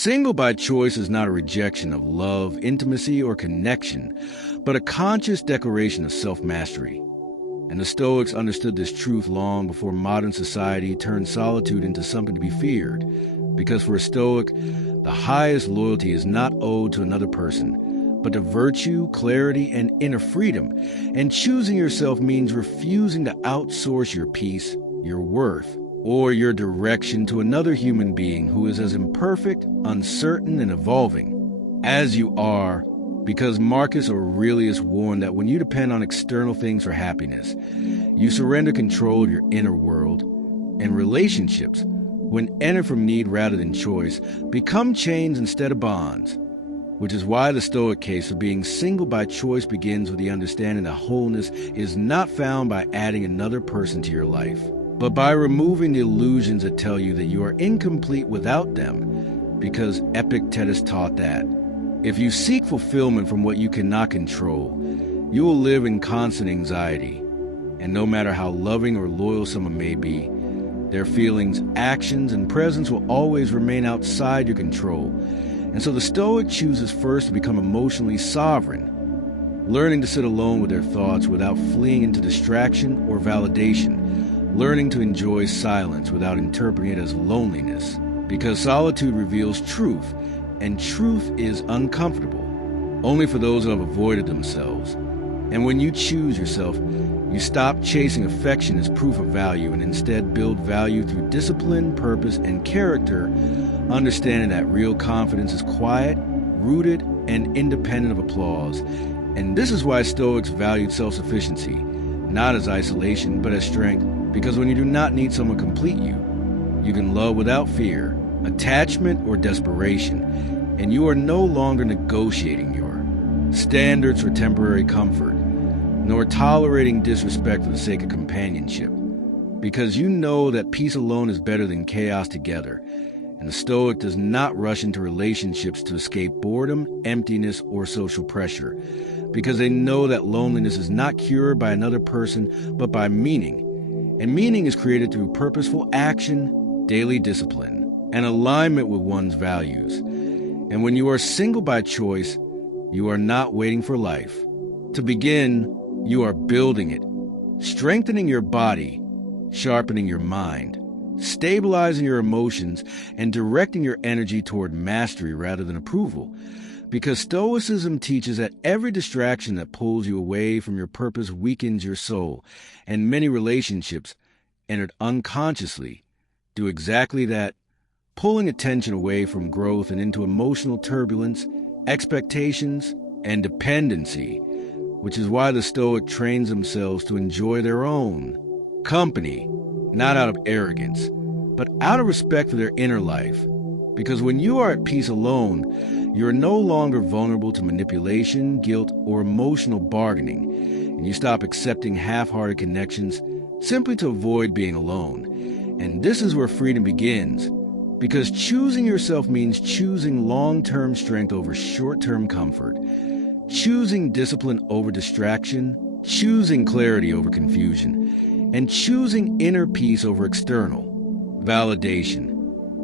Single by choice is not a rejection of love, intimacy, or connection, but a conscious declaration of self-mastery. And the Stoics understood this truth long before modern society turned solitude into something to be feared. Because for a Stoic, the highest loyalty is not owed to another person, but to virtue, clarity, and inner freedom. And choosing yourself means refusing to outsource your peace, your worth, or your direction to another human being who is as imperfect, uncertain, and evolving as you are, because Marcus Aurelius warned that when you depend on external things for happiness, you surrender control of your inner world, and relationships, when entered from need rather than choice, become chains instead of bonds. Which is why the Stoic case of being single by choice begins with the understanding that wholeness is not found by adding another person to your life, but by removing the illusions that tell you that you are incomplete without them, because Epictetus taught that if you seek fulfillment from what you cannot control, you will live in constant anxiety, and no matter how loving or loyal someone may be, their feelings, actions, and presence will always remain outside your control. And so the Stoic chooses first to become emotionally sovereign, learning to sit alone with their thoughts without fleeing into distraction or validation, learning to enjoy silence without interpreting it as loneliness, because solitude reveals truth, and truth is uncomfortable, only for those who have avoided themselves. And when you choose yourself, you stop chasing affection as proof of value and instead build value through discipline, purpose, and character, understanding that real confidence is quiet, rooted, and independent of applause. And this is why Stoics valued self-sufficiency, not as isolation, but as strength, because when you do not need someone to complete you, you can love without fear, attachment, or desperation, and you are no longer negotiating your standards for temporary comfort, nor tolerating disrespect for the sake of companionship, because you know that peace alone is better than chaos together. And the Stoic does not rush into relationships to escape boredom, emptiness, or social pressure, because they know that loneliness is not cured by another person, but by meaning. And meaning is created through purposeful action, daily discipline, and alignment with one's values. And when you are single by choice, you are not waiting for life to begin. You are building it, strengthening your body, sharpening your mind, stabilizing your emotions, and directing your energy toward mastery rather than approval. Because Stoicism teaches that every distraction that pulls you away from your purpose weakens your soul, and many relationships, entered unconsciously, do exactly that, pulling attention away from growth and into emotional turbulence, expectations, and dependency, which is why the Stoic trains themselves to enjoy their own company, not out of arrogance, but out of respect for their inner life. Because when you are at peace alone, you are no longer vulnerable to manipulation, guilt, or emotional bargaining, and you stop accepting half-hearted connections simply to avoid being alone. And this is where freedom begins, because choosing yourself means choosing long-term strength over short-term comfort, choosing discipline over distraction, choosing clarity over confusion, and choosing inner peace over external validation.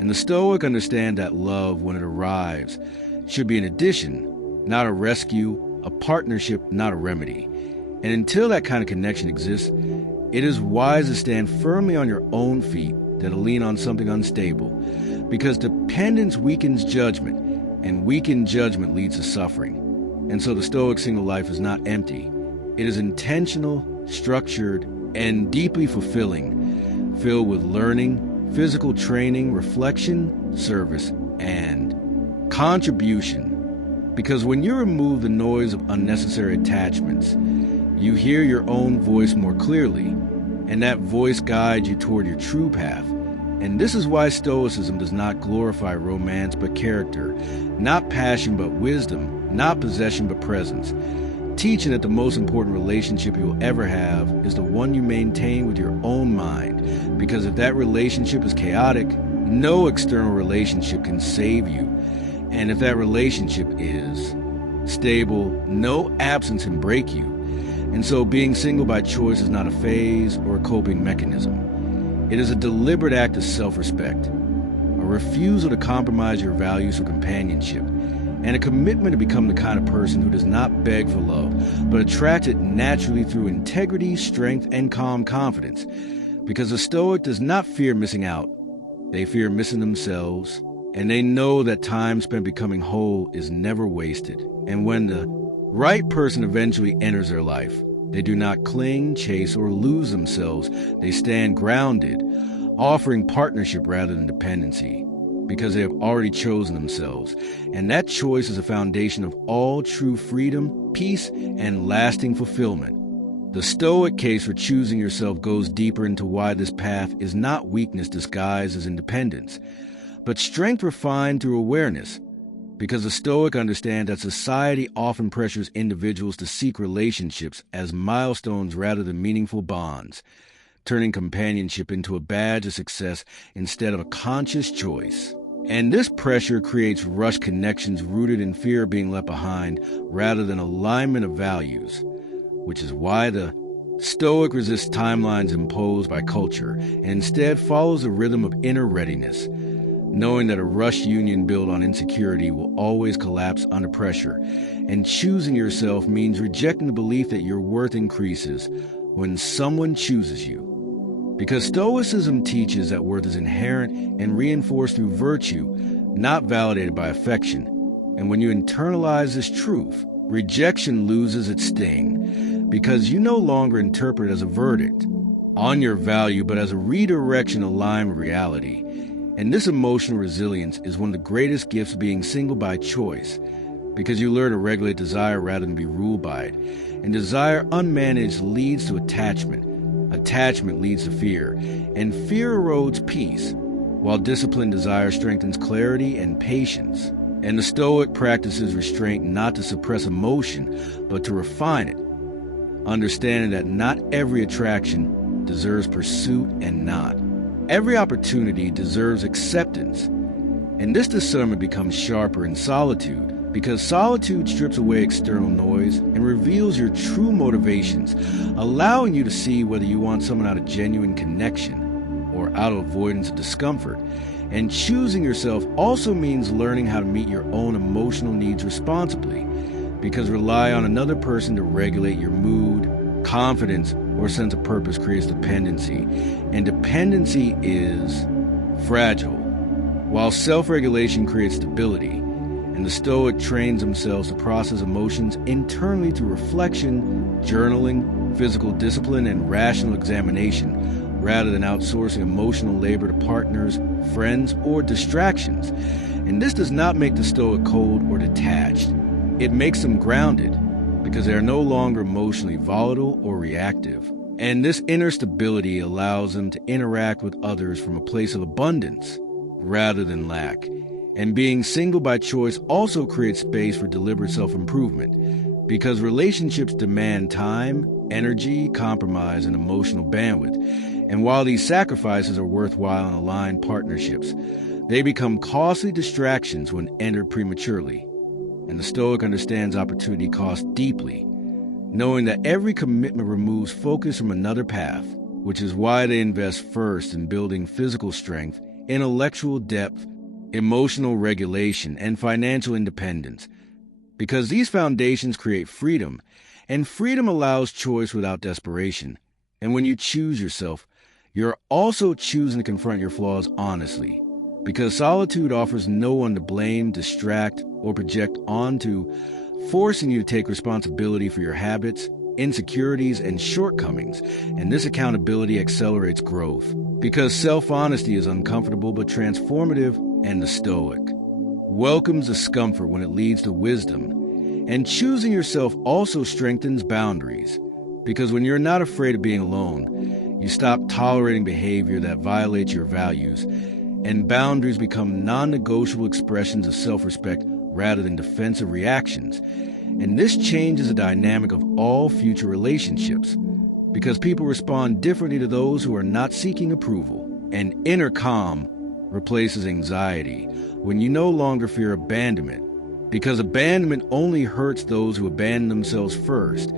And the Stoic understand that love, when it arrives, should be an addition, not a rescue, a partnership, not a remedy. And until that kind of connection exists, it is wise to stand firmly on your own feet than to lean on something unstable, because dependence weakens judgment, and weakened judgment leads to suffering. And so the Stoic single life is not empty. It is intentional, structured, and deeply fulfilling, filled with learning, physical training, reflection, service, and contribution. Because when you remove the noise of unnecessary attachments, you hear your own voice more clearly, and that voice guides you toward your true path. And this is why Stoicism does not glorify romance but character, not passion but wisdom, not possession but presence, teaching that the most important relationship you will ever have is the one you maintain with your own mind, because if that relationship is chaotic, no external relationship can save you. And if that relationship is stable, no absence can break you. And so being single by choice is not a phase or a coping mechanism. It is a deliberate act of self-respect, a refusal to compromise your values for companionship, and a commitment to become the kind of person who does not beg for love, but attracts it naturally through integrity, strength, and calm confidence. Because a Stoic does not fear missing out. They fear missing themselves, and they know that time spent becoming whole is never wasted. And when the right person eventually enters their life, they do not cling, chase, or lose themselves. They stand grounded, offering partnership rather than dependency, because they have already chosen themselves. And that choice is the foundation of all true freedom, peace, and lasting fulfillment. The Stoic case for choosing yourself goes deeper into why this path is not weakness disguised as independence, but strength refined through awareness. Because the Stoic understand that society often pressures individuals to seek relationships as milestones rather than meaningful bonds, turning companionship into a badge of success instead of a conscious choice. And this pressure creates rushed connections rooted in fear of being left behind rather than alignment of values, which is why the Stoic resists timelines imposed by culture and instead follows the rhythm of inner readiness, knowing that a rushed union built on insecurity will always collapse under pressure, and choosing yourself means rejecting the belief that your worth increases when someone chooses you. Because Stoicism teaches that worth is inherent and reinforced through virtue, not validated by affection. And when you internalize this truth, rejection loses its sting, because you no longer interpret it as a verdict on your value, but as a redirection aligned with reality. And this emotional resilience is one of the greatest gifts of being single by choice, because you learn to regulate desire rather than be ruled by it. And desire unmanaged leads to attachment. Attachment leads to fear, and fear erodes peace, while disciplined desire strengthens clarity and patience. And the Stoic practices restraint not to suppress emotion, but to refine it, understanding that not every attraction deserves pursuit and not every opportunity deserves acceptance. And this discernment becomes sharper in solitude, because solitude strips away external noise and reveals your true motivations, allowing you to see whether you want someone out of genuine connection or out of avoidance of discomfort. And choosing yourself also means learning how to meet your own emotional needs responsibly, because rely on another person to regulate your mood, confidence, or sense of purpose creates dependency. And dependency is fragile, while self-regulation creates stability. And the Stoic trains themselves to process emotions internally through reflection, journaling, physical discipline, and rational examination, rather than outsourcing emotional labor to partners, friends, or distractions. And this does not make the Stoic cold or detached. It makes them grounded, because they are no longer emotionally volatile or reactive. And this inner stability allows them to interact with others from a place of abundance rather than lack. And being single by choice also creates space for deliberate self-improvement, because relationships demand time, energy, compromise, and emotional bandwidth. And while these sacrifices are worthwhile in aligned partnerships, they become costly distractions when entered prematurely. And the Stoic understands opportunity cost deeply, knowing that every commitment removes focus from another path, which is why they invest first in building physical strength, intellectual depth, emotional regulation, and financial independence, because these foundations create freedom, and freedom allows choice without desperation. And when you choose yourself, you're also choosing to confront your flaws honestly, because solitude offers no one to blame, distract, or project onto, forcing you to take responsibility for your habits, insecurities, and shortcomings. And this accountability accelerates growth, because self-honesty is uncomfortable but transformative. And the Stoic welcomes discomfort when it leads to wisdom. And choosing yourself also strengthens boundaries, because when you're not afraid of being alone, you stop tolerating behavior that violates your values, and boundaries become non-negotiable expressions of self-respect rather than defensive reactions. And this changes the dynamic of all future relationships, because people respond differently to those who are not seeking approval. And inner calm replaces anxiety when you no longer fear abandonment, because abandonment only hurts those who abandon themselves first.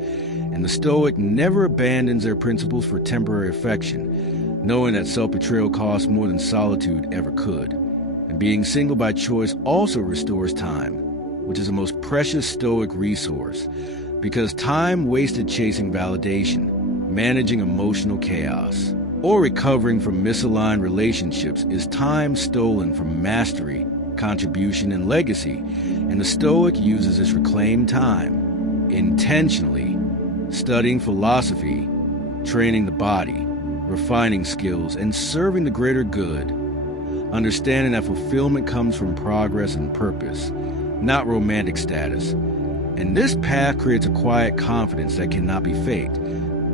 And the Stoic never abandons their principles for temporary affection, knowing that self-betrayal costs more than solitude ever could. Being single by choice also restores time, which is the most precious Stoic resource, because time wasted chasing validation, managing emotional chaos, or recovering from misaligned relationships is time stolen from mastery, contribution, and legacy, and the Stoic uses this reclaimed time, intentionally studying philosophy, training the body, refining skills, and serving the greater good, understanding that fulfillment comes from progress and purpose, not romantic status. And this path creates a quiet confidence that cannot be faked,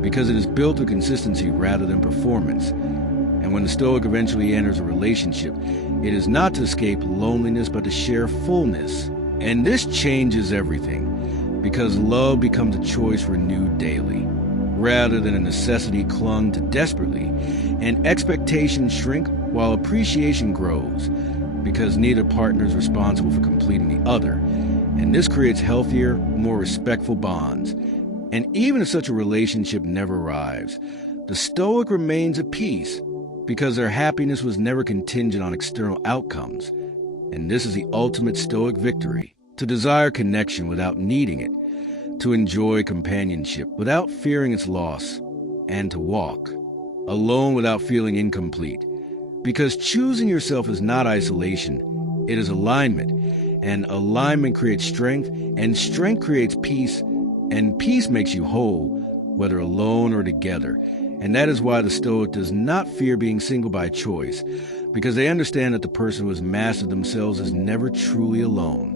because it is built through consistency rather than performance. And when the Stoic eventually enters a relationship, it is not to escape loneliness, but to share fullness. And this changes everything, because love becomes a choice renewed daily, rather than a necessity clung to desperately. And expectations shrink while appreciation grows, because neither partner is responsible for completing the other. And this creates healthier, more respectful bonds. And even if such a relationship never arrives, the Stoic remains at peace, because their happiness was never contingent on external outcomes. And this is the ultimate Stoic victory: to desire connection without needing it, to enjoy companionship without fearing its loss, and to walk alone without feeling incomplete. Because choosing yourself is not isolation, it is alignment. And alignment creates strength, and strength creates peace, and peace makes you whole, whether alone or together. And that is why the Stoic does not fear being single by choice, because they understand that the person who has mastered themselves is never truly alone.